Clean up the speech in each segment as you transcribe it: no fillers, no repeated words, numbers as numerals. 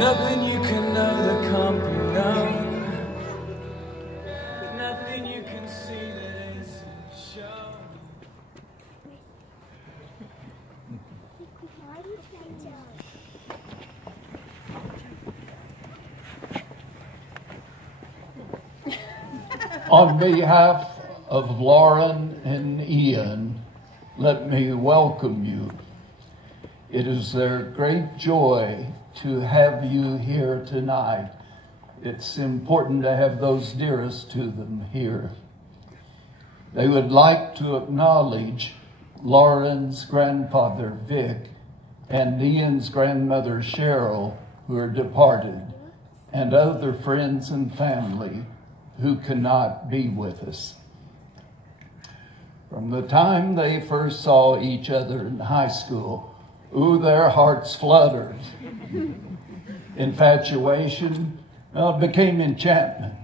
nothing you can know that can't be known. Nothing you can see that isn't shown. On behalf of Lauryn and Ian, let me welcome you. It is their great joy to have you here tonight. It's important to have those dearest to them here. They would like to acknowledge Lauryn's grandfather, Vic, and Ian's grandmother, Cheryl, who are departed, and other friends and family who cannot be with us. From the time they first saw each other in high school, ooh, their hearts fluttered. Infatuation became enchantment.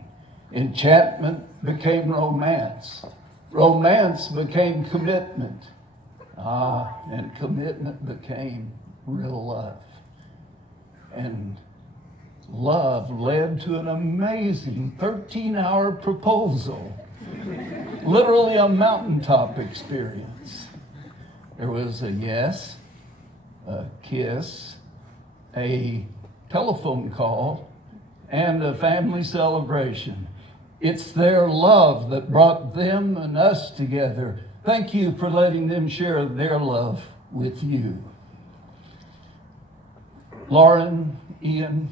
Enchantment became romance. Romance became commitment. And commitment became real love. And love led to an amazing 13-hour proposal. Literally a mountaintop experience. There was a yes, a kiss, a telephone call, and a family celebration. It's their love that brought them and us together. Thank you for letting them share their love with you. Lauryn, Ian,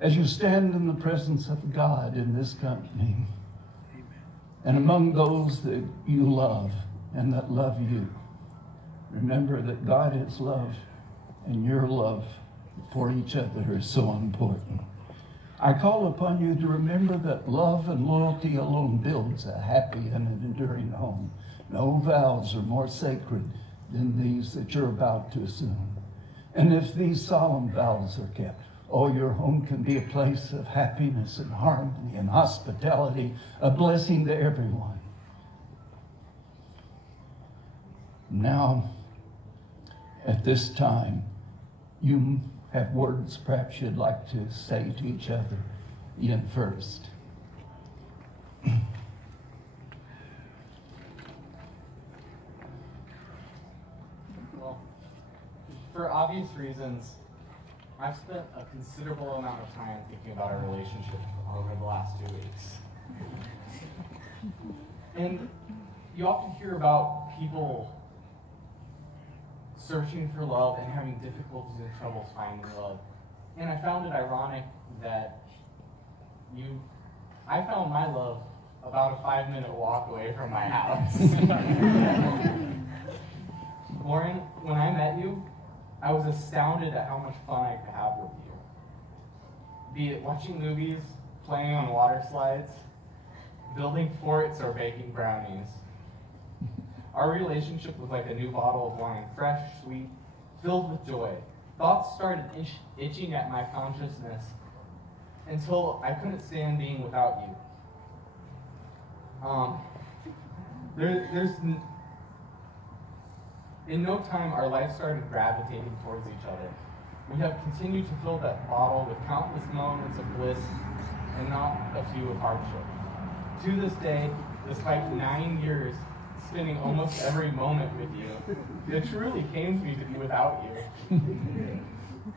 as you stand in the presence of God in this company, and among those that you love and that love you, remember that God is love, and your love for each other is so important. I call upon you to remember that love and loyalty alone builds a happy and an enduring home. No vows are more sacred than these that you're about to assume. And if these solemn vows are kept, oh, your home can be a place of happiness and harmony and hospitality, a blessing to everyone. Now, at this time, you have words perhaps you'd like to say to each other. Ian first. Well, for obvious reasons, I've spent a considerable amount of time thinking about our relationship over the last 2 weeks. And you often hear about people searching for love and having difficulties and troubles finding love. And I found it ironic that I found my love about a 5-minute walk away from my house. Lauryn, when I met you, I was astounded at how much fun I could have with you. Be it watching movies, playing on water slides, building forts, or baking brownies. Our relationship was like a new bottle of wine, fresh, sweet, filled with joy. Thoughts started itching at my consciousness until I couldn't stand being without you. In no time, our lives started gravitating towards each other. We have continued to fill that bottle with countless moments of bliss and not a few of hardship. To this day, despite 9 years spending almost every moment with you, it truly pains me to be without you.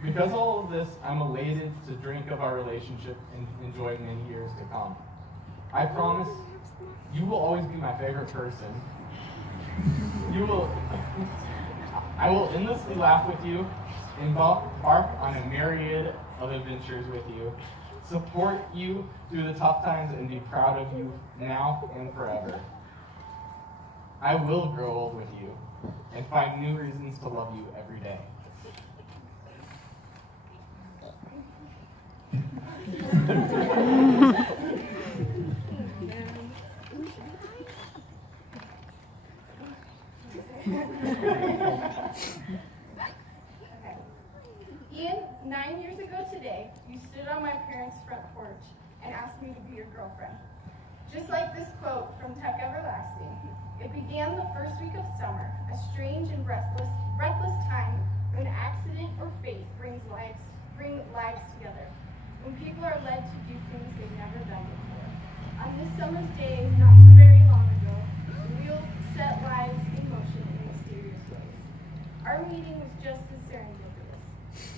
Because of all of this, I'm elated to drink of our relationship and enjoy many years to come. I promise you will always be my favorite person. I will endlessly laugh with you, embark on a myriad of adventures with you, support you through the tough times, and be proud of you now and forever. I will grow old with you and find new reasons to love you every day. Ian, 9 years ago today, you stood on my parents' front porch and asked me to be your girlfriend. Just like this quote from Tuck Everlasting, it began the first week of summer, a strange and breathless time when accident or fate brings life's bring lives together. When people are led to do things they've never done before. On this summer's day, not so very long ago, the wheel set lives in motion in mysterious ways. Our meeting was just as serendipitous.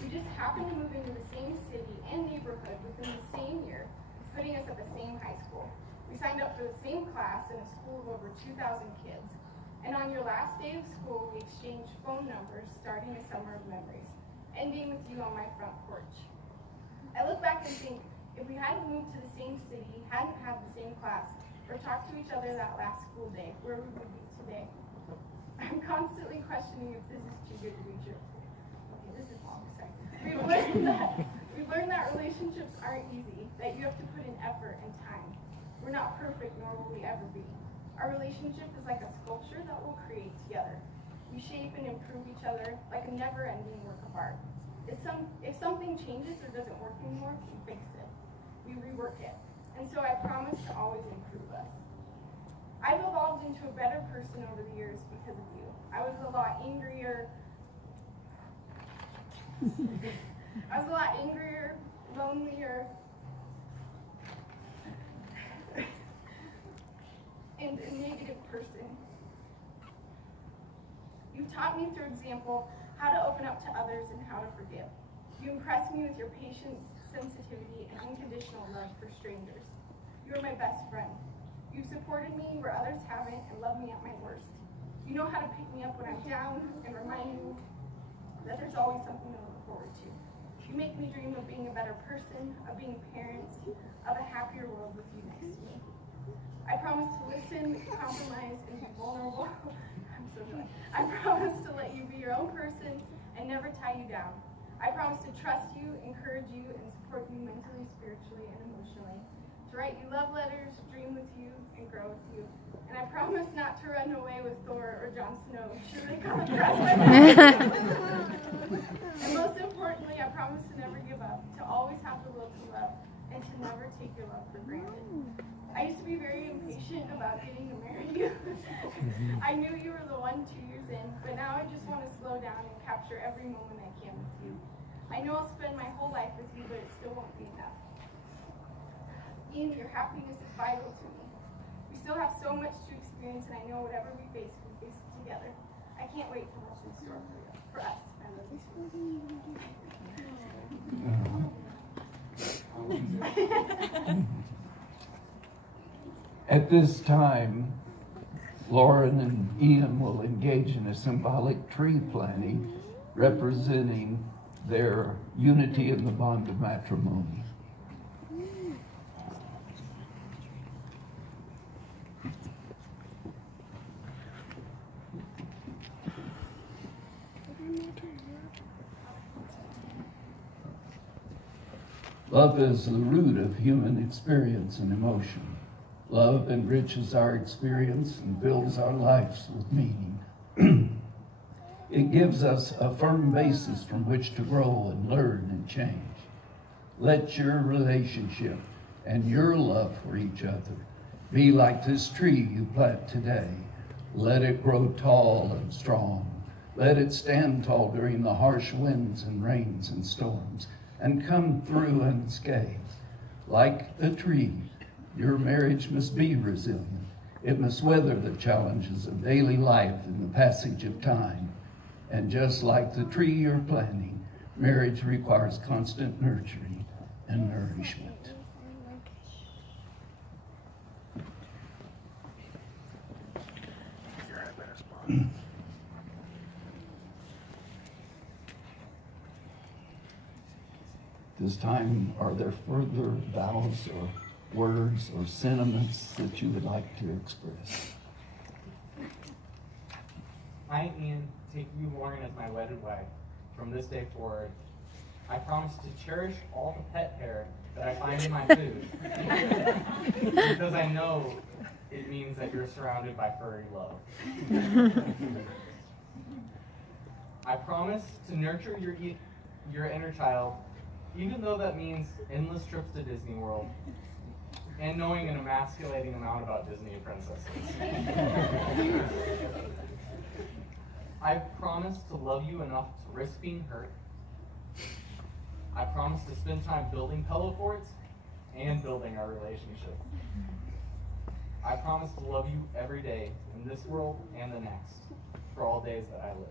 We just happened to move into the same city and neighborhood within the same year, putting us at the same high school. We signed up for the same class in a school of over 2,000 kids. And on your last day of school, we exchanged phone numbers, starting a summer of memories, ending with you on my front porch. I look back and think, if we hadn't moved to the same city, hadn't had the same class, or talked to each other that last school day, where would we be today? I'm constantly questioning if this is too good to be true. Okay, this is long, sorry. We've learned that relationships aren't easy, that you have to put in effort and time. We're not perfect, nor will we ever be. Our relationship is like a sculpture that we'll create together. We shape and improve each other like a never-ending work of art. If something changes or doesn't work anymore, we fix it. We rework it. And so I promise to always improve us. I've evolved into a better person over the years because of you. I was a lot angrier, lonelier, and a negative person. You've taught me through example how to open up to others and how to forgive. You impress me with your patience, sensitivity, and unconditional love for strangers. You are my best friend. You've supported me where others haven't and loved me at my worst. You know how to pick me up when I'm down and remind me that there's always something to look forward to. You make me dream of being a better person, of being parents, of a happier world with you next to me. I promise to listen, compromise, and be vulnerable. I'm so sorry. I promise to let you be your own person and never tie you down. I promise to trust you, encourage you, and support you mentally, spiritually, and emotionally. To write you love letters, dream with you, and grow with you. And I promise not to run away with Thor or Jon Snow should they come across my path. And most importantly, I promise to never give up, to always have the will to love, and to never take your love for granted. I used to be very impatient about getting to marry you. I knew you were the one 2 years in, but now I just want to slow down and capture every moment I can with you. I know I'll spend my whole life with you, but it still won't be enough. Ian, your happiness is vital to me. We still have so much to experience, and I know whatever we face it together. I can't wait for what's in store for us. I love you. At this time, Lauryn and Ian will engage in a symbolic tree planting representing their unity in the bond of matrimony. Love is the root of human experience and emotion. Love enriches our experience and fills our lives with meaning. It gives us a firm basis from which to grow and learn and change. Let your relationship and your love for each other be like this tree you plant today. Let it grow tall and strong. Let it stand tall during the harsh winds and rains and storms and come through unscathed. Like the tree, your marriage must be resilient. It must weather the challenges of daily life and the passage of time. And just like the tree you're planting, marriage requires constant nurturing and nourishment. This time, are there further vows or words or sentiments that you would like to express? I, Ian, take you, Lauryn, as my wedded wife. From this day forward, I promise to cherish all the pet hair that I find in my food. Because I know it means that you're surrounded by furry love. I promise to nurture your inner child, even though that means endless trips to Disney World and knowing an emasculating amount about Disney princesses. I promise to love you enough to risk being hurt I promise to spend time building pillow forts and building our relationship. I promise to love you every day in this world and the next, for all days that I live.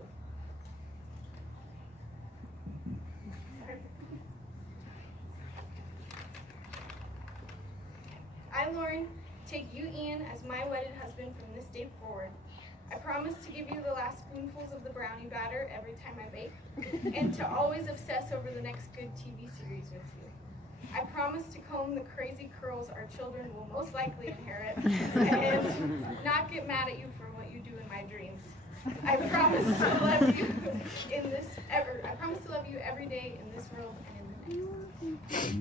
I, Lauryn, take you, Ian, as my wedded husband from this day forward. I promise to give you the last spoonfuls of the brownie batter every time I bake, and to always obsess over the next good TV series with you. I promise to comb the crazy curls our children will most likely inherit, and not get mad at you for what you do in my dreams. I promise to love you I promise to love you every day in this world and in the next.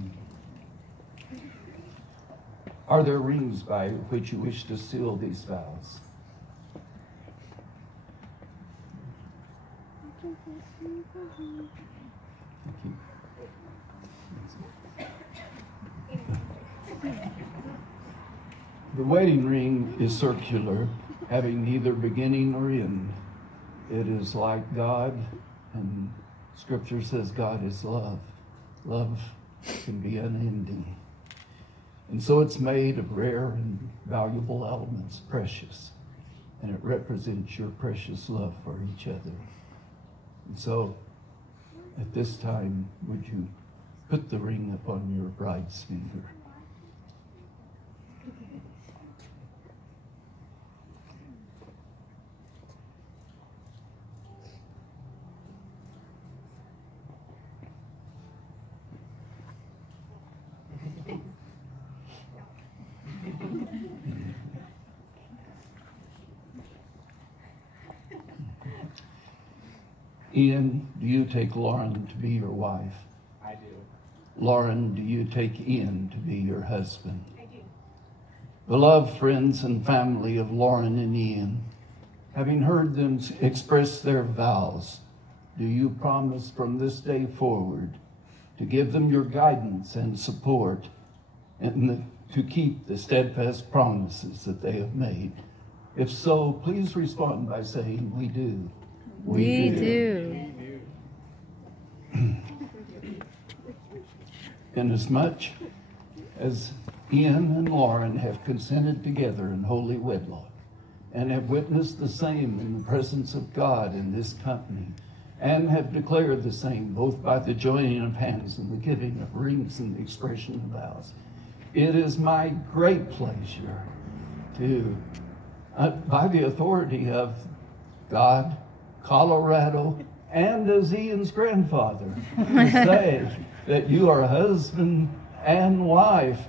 Are there rings by which you wish to seal these vows? Thank you. The wedding ring is circular, having neither beginning nor end. It is like God, and Scripture says God is love. Love can be unending. And so it's made of rare and valuable elements, precious. And it represents your precious love for each other. And so, at this time, would you put the ring upon your bride's finger? Ian, do you take Lauryn to be your wife? I do. Lauryn, do you take Ian to be your husband? I do. Beloved friends and family of Lauryn and Ian, having heard them express their vows, do you promise from this day forward to give them your guidance and support and to keep the steadfast promises that they have made? If so, please respond by saying, we do. We do. Inasmuch as Ian and Lauryn have consented together in holy wedlock and have witnessed the same in the presence of God in this company, and have declared the same both by the joining of hands and the giving of rings and the expression of vows, it is my great pleasure to, by the authority of God, Colorado, and as Ian's grandfather, to say that you are husband and wife,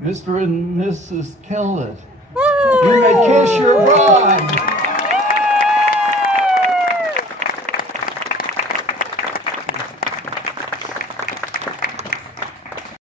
Mr. and Mrs. Kellett. You may kiss your bride.